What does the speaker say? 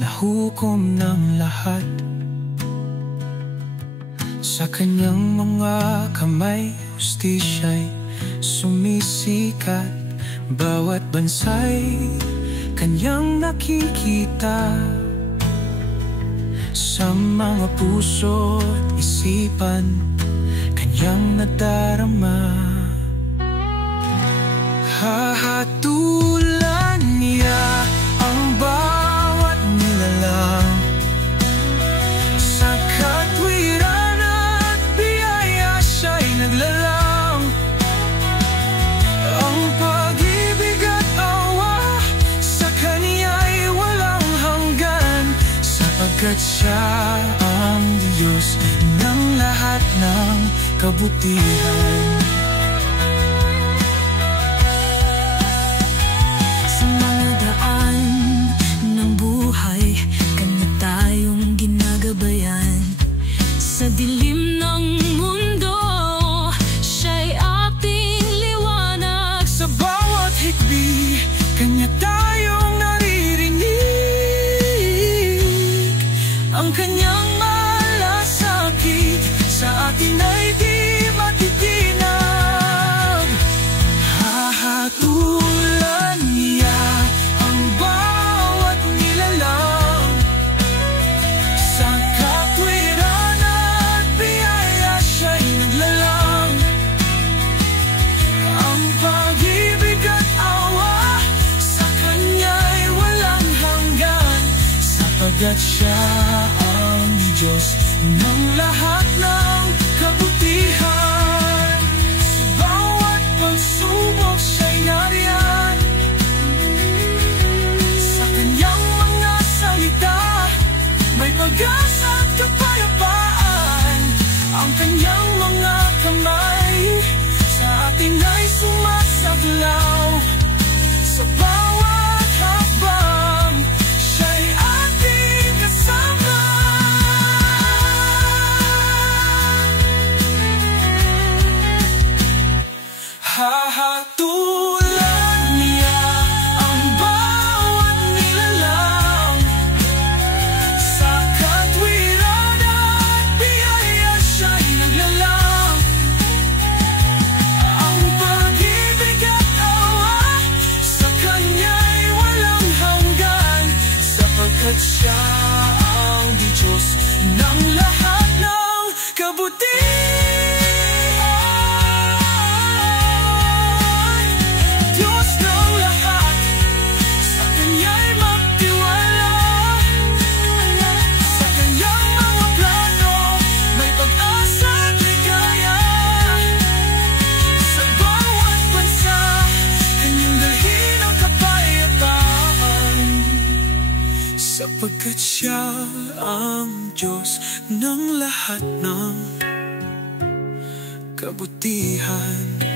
nahukom ng lahat. Sa kanyang mga kamay, hustisya'y sumisikat. Bawat bansa'y kanyang nakikita. Sa mga puso't isipan, kanyang nadarama. Hahatulan niya ang bawat nilalang. Sa katwiran at biyaya siya'y naglalang. Ang pag-ibig at awa sa kaniya'y walang hanggan, sapagkat siya ang Diyos ng lahat ng kabutihan. Sa dilim ng mundo, siya'y ating liwanag. Sa bawat hikbi, kanya tayong naririnig. Ang kanyang malasakit sa atin ay di matitinag. Hahatulan niya ang bawat nilalang. Sa katwiran at biyaya siya'y naglalang. Ang pag-ibig at awa sa kanya'y walang hanggan, sapagkat siya ang Diyos ng lahat ng kabutihan. Sa bawat pagsubok siya'y nariyan. Sa kanyang mga salita may pag-asa at kapayapaan. Ang kanyang mga kamay sa atin ay sumasaklaw. Sa bawat hakbang, siya'y ating kasama. Hahatulan niya ang bawat nilalang. Sa katwiran at biyaya siya'y naglalang. Ang pag-ibig at awa sa kanya'y walang hanggan, sapagkat siya ang Diyos ng lahat ng kabutihan. Diyos ng lahat, sa kanya'y magtiwala. Sa kanyang mga plano may pag-asa at ligaya. Sa bawat bansa, kanyang dalhin ang kapayapaan, sapagkat siya ang Diyos ng lahat ng kabutihan.